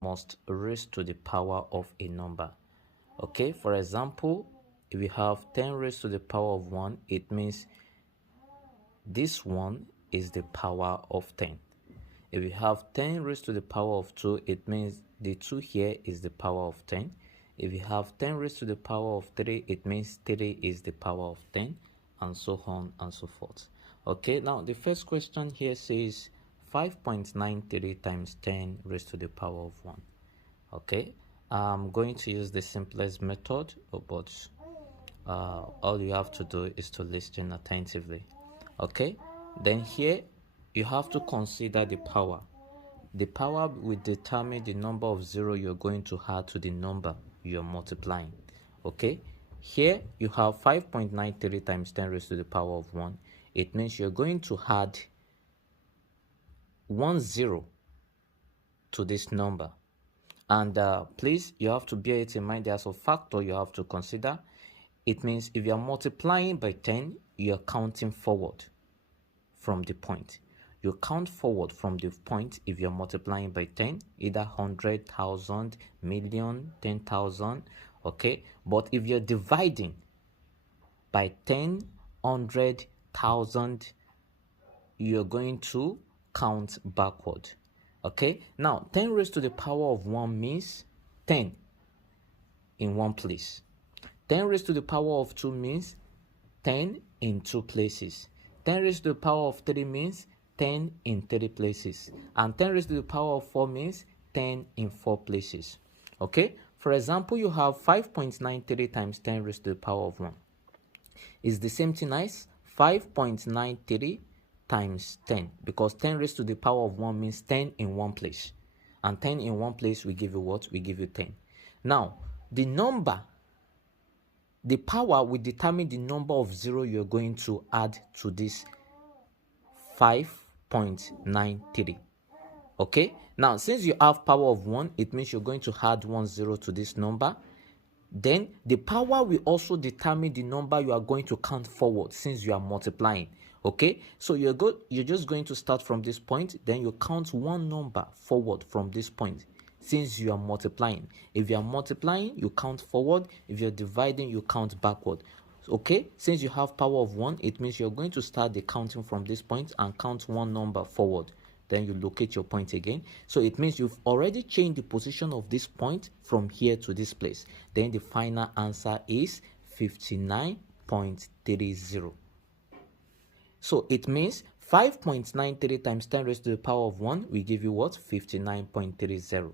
must raise to the power of a number. Okay, for example, if we have 10 raised to the power of 1, it means this one is the power of 10. If we have 10 raised to the power of 2, it means the 2 here is the power of 10. If we have 10 raised to the power of 3, it means 3 is the power of 10, and so on and so forth. Okay, now the first question here says 5.93 times 10 raised to the power of 1. Okay, I'm going to use the simplest method, but all you have to do is to listen attentively. Okay, then here you have to consider the power. The power will determine the number of 0 you're going to add to the number you're multiplying. Okay, here you have 5.93 times 10 raised to the power of 1. It means you're going to add 1 0 to this number. And please, you have to bear it in mind, there's a factor you have to consider. It means if you're multiplying by 10, you're counting forward from the point. You count forward from the point if you're multiplying by 10, either 100,000, million, 10,000, okay? But if you're dividing by 10, 100,000, you're going to count backward. Okay, now 10 raised to the power of 1 means 10 in one place. 10 raised to the power of 2 means 10 in 2 places. 10 raised to the power of 3 means 10 in 3 places. And 10 raised to the power of 4 means 10 in 4 places. Okay, for example, you have 5.93 times 10 raised to the power of 1. Is the same thing as 5.93 times 10, because 10 raised to the power of 1 means 10 in one place, and 10 in one place will give you what? We give you 10. Now the number, the power will determine the number of 0 you're going to add to this 5.93. okay, now since you have power of 1, it means you're going to add 1 0 to this number. Then the power will also determine the number you are going to count forward, since you are multiplying. Okay, so you're just going to start from this point, then you count one number forward from this point, since you are multiplying. If you are multiplying, you count forward. If you're dividing, you count backward. Okay, since you have power of 1, it means you're going to start the counting from this point and count one number forward. Then you locate your point again. So it means you've already changed the position of this point from here to this place. Then the final answer is 59.30. So it means 5.93 times 10 raised to the power of 1 will give you what? 59.30.